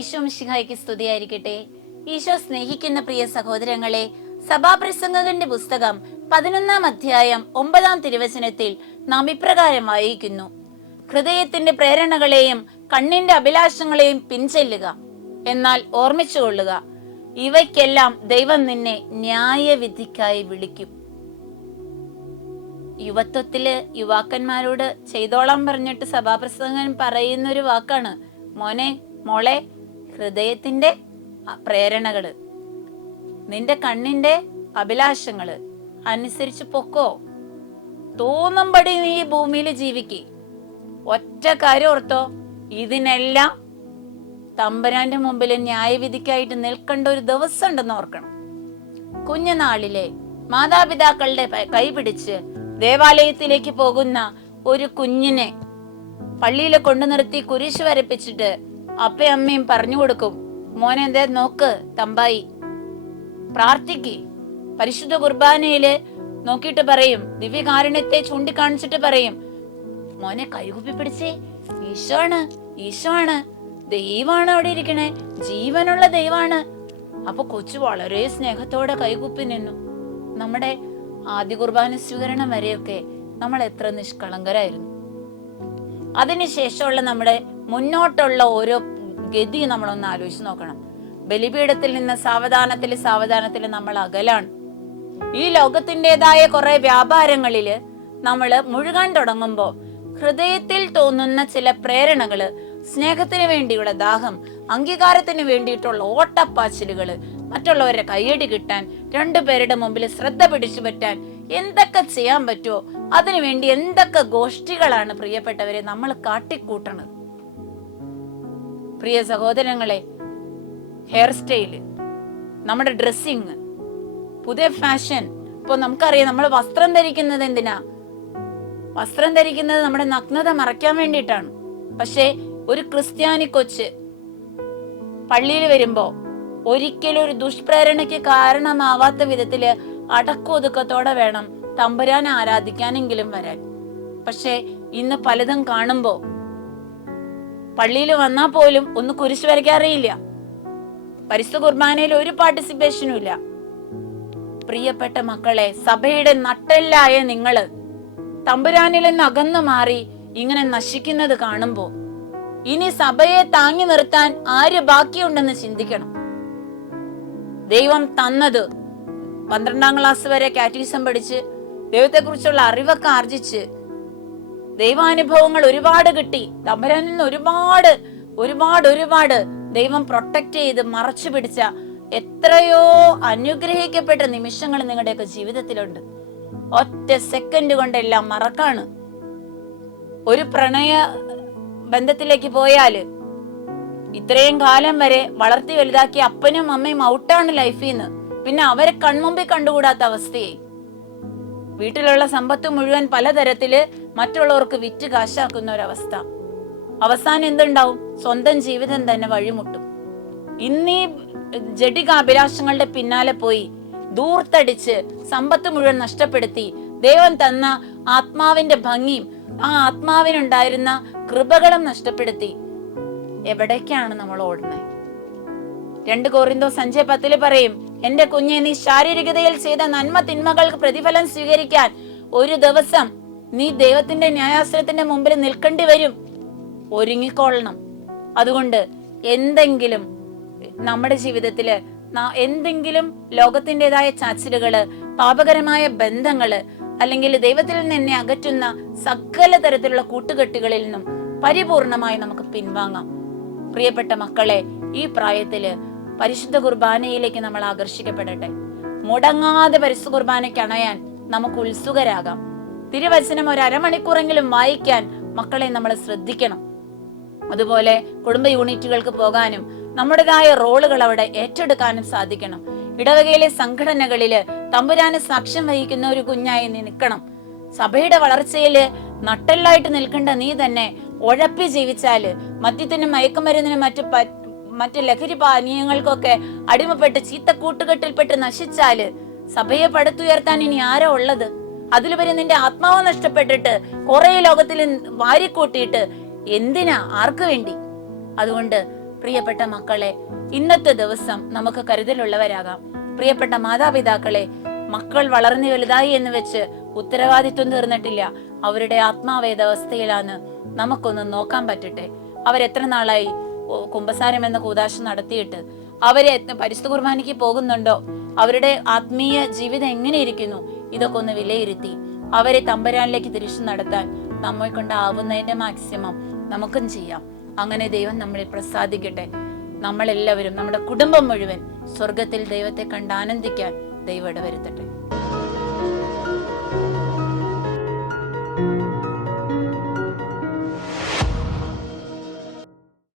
ഈശോ മിശിഹായ്ക്ക് സ്തുതിയായിരിക്കട്ടെ. ഈശോ സ്നേഹിക്കുന്ന പ്രിയ സഹോദരങ്ങളെ സഭാപ്രസംഗകന്റെ പുസ്തകം പതിനൊന്നാം അധ്യായം ഒമ്പതാം തിരുവചനത്തിൽ നാം ഇപ്രകാരം വായിക്കുന്നു. ഹൃദയത്തിന്റെ പ്രേരണകളെയും കണ്ണിന്റെ അഭിലാഷങ്ങളെയും പിൻചെല്ലുക എന്നാൽ ഓർമ്മിച്ചുകൊള്ളുക ഇവയ്ക്കെല്ലാം ദൈവം നിന്നെ ന്യായവിധിക്കായി വിളിക്കും. യുവത്വത്തിൽ യുവാക്കന്മാരോട് ചെയ്തോളാം പറഞ്ഞിട്ട് സഭാപ്രസംഗൻ പറയുന്ന ഒരു വാക്കാണ് മോനെ മോളെ ഹൃദയത്തിന്റെ പ്രേരണകൾ നിന്റെ കണ്ണിന്റെ അഭിലാഷങ്ങൾ അനുസരിച്ച് പൊക്കോ. തോന്നുമ്പടി നീ ഈ ഭൂമിയിൽ ജീവിക്ക്. ഒറ്റ കാര്യം ഓർത്തോ ഇതിനെല്ലാം തമ്പരാന്റെ മുമ്പിൽ ന്യായവിധിക്കായിട്ട് നിൽക്കേണ്ട ഒരു ദിവസം ഉണ്ടെന്ന് ഓർക്കണം. കുഞ്ഞുനാളിലെ മാതാപിതാക്കളുടെ കൈപിടിച്ച് ദേവാലയത്തിലേക്ക് പോകുന്ന ഒരു കുഞ്ഞിനെ പള്ളിയിൽ കൊണ്ടു നിർത്തി കുരിശ് വരപ്പിച്ചിട്ട് അപ്പയും അമ്മയും പറഞ്ഞു കൊടുക്കും. മോനെ എന്തേ നോക്ക് തമ്പായി. പ്രാർത്ഥിക്ക്. പരിശുദ്ധ കുർബാനയിൽ നോക്കിയിട്ട് പറയും. ദിവ്യകാരുണ്യത്തെ ചൂണ്ടിക്കാണിച്ചിട്ട് പറയും. മോനെ കൈകുപ്പി പിടിച്ചേ. ഈശോ ആണ് ഈശോ ആണ് ദൈവമാണ് അവിടെ ഇരിക്കണേ. ജീവനുള്ള ദൈവമാണ്. അപ്പൊ കൊച്ചു വളരെ സ്നേഹത്തോടെ കൈകുപ്പി നിന്നു. നമ്മുടെ ആദ്യ കുർബാന സ്വീകരണം വരെയൊക്കെ നമ്മൾ എത്ര നിഷ്കളങ്കരായിരുന്നു. അതിനുശേഷമുള്ള നമ്മുടെ മുന്നോട്ടുള്ള ഓരോ ഗതി നമ്മളൊന്ന് ആലോചിച്ച് നോക്കണം. ബലിപീഠത്തിൽ നിന്ന് സാവധാനത്തിൽ സാവധാനത്തിൽ നമ്മൾ അകലാണ്. ഈ ലോകത്തിന്റെതായ കുറെ വ്യാപാരങ്ങളിൽ നമ്മൾ മുഴുകാൻ തുടങ്ങുമ്പോൾ ഹൃദയത്തിൽ തോന്നുന്ന ചില പ്രേരണകൾ സ്നേഹത്തിന് വേണ്ടിയുള്ള ദാഹം അംഗീകാരത്തിന് വേണ്ടിയിട്ടുള്ള ഓട്ടപ്പാച്ചിലുകൾ മറ്റുള്ളവരെ കയ്യടി കിട്ടാൻ രണ്ടുപേരുടെ മുമ്പിൽ ശ്രദ്ധ പിടിച്ചു പറ്റാൻ എന്തൊക്കെ ചെയ്യാൻ പറ്റുമോ അതിനുവേണ്ടി എന്തൊക്കെ ഗോഷ്ഠികളാണ് പ്രിയപ്പെട്ടവരെ നമ്മൾ കാട്ടിക്കൂട്ടണത്. പ്രിയ സഹോദരങ്ങളെ ഹെയർ സ്റ്റൈൽ നമ്മുടെ ഡ്രസ്സിങ് പുതിയ ഫാഷൻ ഇപ്പൊ നമുക്കറിയാം നമ്മൾ വസ്ത്രം ധരിക്കുന്നത് എന്തിനാ? വസ്ത്രം ധരിക്കുന്നത് നമ്മുടെ നഗ്നത മറയ്ക്കാൻ വേണ്ടിയിട്ടാണ്. പക്ഷേ ഒരു ക്രിസ്ത്യാനി കൊച്ച് പള്ളിയിൽ വരുമ്പോ ഒരിക്കലും ഒരു ദുഷ്പ്രേരണയ്ക്ക് കാരണമാവാത്ത വിധത്തിൽ അടക്കൊതുക്കത്തോടെ വേണം തമ്പുരാൻ ആരാധിക്കാനെങ്കിലും വരാൻ. പക്ഷേ ഇന്ന് പലതും കാണുമ്പോ പള്ളിയിൽ വന്നാൽ പോലും ഒന്ന് കുരിശ് വരയ്ക്കാറിയില്ല പരിശുദ്ധ കുർബാനയിൽ ഒരു പാർട്ടിസിപ്പേഷനും ഇല്ല. പ്രിയപ്പെട്ട മക്കളെ സഭയുടെ നട്ടെല്ലായ നിങ്ങൾ തമ്പുരാനിൽ നിന്ന് അകന്നു മാറി ഇങ്ങനെ നശിക്കുന്നത് കാണുമ്പോ ഇനി സഭയെ താങ്ങി നിർത്താൻ ആര് ബാക്കിയുണ്ടെന്ന് ചിന്തിക്കണം. ദൈവം തന്നത് പന്ത്രണ്ടാം ക്ലാസ് വരെ കാറ്റീസം പഠിച്ച് ദൈവത്തെക്കുറിച്ചുള്ള അറിവൊക്കെ ആർജിച്ച് ദൈവാനുഭവങ്ങൾ ഒരുപാട് കിട്ടി. തമ്പുരാനിൽ നിന്ന് ഒരുപാട് ഒരുപാട് ഒരുപാട് ദൈവം പ്രൊട്ടക്ട് ചെയ്ത് മറച്ചു പിടിച്ച എത്രയോ അനുഗ്രഹിക്കപ്പെട്ട നിമിഷങ്ങൾ നിങ്ങളുടെയൊക്കെ ജീവിതത്തിലുണ്ട്. ഒറ്റ സെക്കൻഡ് കൊണ്ടെല്ലാം മറക്കാണ്. ഒരു പ്രണയ ബന്ധത്തിലേക്ക് പോയാൽ ഇത്രയും കാലം വരെ വളർത്തി വലുതാക്കിയ അപ്പനും അമ്മയും ഔട്ടാണ് ലൈഫിൽ നിന്ന് പിന്നെ അവരെ കൺമുമ്പിൽ കണ്ടുകൂടാത്ത അവസ്ഥയായി. വീട്ടിലുള്ള സമ്പത്ത് മുഴുവൻ പലതരത്തിൽ മറ്റുള്ളവർക്ക് വിറ്റ് കാശാക്കുന്ന ഒരവസ്ഥ. അവസാനം എന്തുണ്ടാവും? സ്വന്തം ജീവിതം തന്നെ വഴിമുട്ടും. ഇന്നീ ജഡിക അഭിലാഷങ്ങളുടെ പിന്നാലെ പോയി ദൂർത്തടിച്ച് സമ്പത്ത് മുഴുവൻ നഷ്ടപ്പെടുത്തി ദൈവം തന്ന ആത്മാവിന്റെ ഭംഗിയും ആ ആത്മാവിനുണ്ടായിരുന്ന കൃപകളും നഷ്ടപ്പെടുത്തി. എവിടേക്കാണ് നമ്മൾ ഓടുന്നത്? രണ്ട് കോറിന്തോ സഞ്ജയ് പത്തിൽ പറയും എന്റെ കുഞ്ഞെ നീ ശാരീരികതയിൽ ചെയ്ത നന്മ തിന്മകൾക്ക് പ്രതിഫലം സ്വീകരിക്കാൻ ഒരു ദിവസം നീ ദൈവത്തിന്റെ ന്യായാസനത്തിന്റെ മുമ്പിൽ നിൽക്കേണ്ടി വരും. ഒരുങ്ങിക്കൊള്ളണം. അതുകൊണ്ട് എന്തെങ്കിലും നമ്മുടെ ജീവിതത്തിൽ എന്തെങ്കിലും ലോകത്തിന്റെതായ ചാച്ചിലുകൾ പാപകരമായ ബന്ധങ്ങൾ അല്ലെങ്കിൽ ദൈവത്തിൽ നിന്ന് അകറ്റുന്ന സകല തരത്തിലുള്ള കൂട്ടുകെട്ടുകളിൽ നിന്നും പരിപൂർണമായി നമുക്ക് പിൻവാങ്ങാം. പ്രിയപ്പെട്ട മക്കളെ ഈ പ്രായത്തിൽ പരിശുദ്ധ കുർബാനയിലേക്ക് നമ്മൾ ആകർഷിക്കപ്പെടട്ടെ. മുടങ്ങാതെ പരിശുദ്ധ കുർബാനയ്ക്ക് അണയാൻ നമുക്ക് ഉത്സുകരാകാം. തിരുവചനം ഒരു അരമണിക്കൂറെങ്കിലും വായിക്കാൻ മക്കളെ നമ്മൾ ശ്രദ്ധിക്കണം. അതുപോലെ കുടുംബ യൂണിറ്റുകൾക്ക് പോകാനും നമ്മുടേതായ റോളുകൾ അവിടെ ഏറ്റെടുക്കാനും സാധിക്കണം. ഇടവകയിലെ സംഘടനകളിൽ തമ്പുരാന് സാക്ഷ്യം വഹിക്കുന്ന ഒരു കുഞ്ഞായി നീ നിൽക്കണം. സഭയുടെ വളർച്ചയിൽ നട്ടെല്ലായിട്ട് നിൽക്കേണ്ട നീ തന്നെ ഉഴപ്പി ജീവിച്ചാൽ മദ്യത്തിനും മയക്കുമരുന്നിനും മറ്റു മറ്റ് ലഹരി പാനീയങ്ങൾക്കൊക്കെ അടിമപ്പെട്ട് ചീത്ത കൂട്ടുകെട്ടിൽപ്പെട്ട് നശിച്ചാൽ സഭയെ പടുത്തുയർത്താൻ ഇനി ആരാ ഉള്ളത്? അതിലുപരി നിന്റെ ആത്മാവ് നഷ്ടപ്പെട്ടിട്ട് കുറെ ലോകത്തിൽ വാരിക്കൂട്ടിയിട്ട് എന്തിനാ ആർക്കു വേണ്ടി? അതുകൊണ്ട് പ്രിയപ്പെട്ട മക്കളെ ഇന്നത്തെ ദിവസം നമുക്ക് കരുതലുള്ളവരാകാം. പ്രിയപ്പെട്ട മാതാപിതാക്കളെ മക്കൾ വളർന്നു വലുതായി എന്ന് വെച്ച് ഉത്തരവാദിത്വം തീർന്നിട്ടില്ല. അവരുടെ ആത്മാവേദ അവസ്ഥയിലാണ് നമുക്കൊന്ന് നോക്കാൻ പറ്റട്ടെ. അവരെത്ര നാളായി ഓ, കുമ്പസാരം എന്ന കൂതാശ നടത്തിയിട്ട് അവരെ പരിശുദ്ധ കുർബാനയ്ക്ക് പോകുന്നുണ്ടോ? അവരുടെ ആത്മീയ ജീവിതം എങ്ങനെ ഇരിക്കുന്നു ഇതൊക്കെ ഒന്ന് വിലയിരുത്തി അവരെ തമ്പരാനിലേക്ക് തിരിച്ചു നടത്താൻ നമ്മൾ കൊണ്ടാവുന്നതിന്റെ മാക്സിമം നമുക്കും ചെയ്യാം. അങ്ങനെ ദൈവം നമ്മളെ പ്രസാദിക്കട്ടെ. നമ്മളെല്ലാവരും നമ്മുടെ കുടുംബം മുഴുവൻ സ്വർഗത്തിൽ ദൈവത്തെ കണ്ട് ആനന്ദിക്കാൻ ദൈവം ഇടവരുത്തട്ടെ.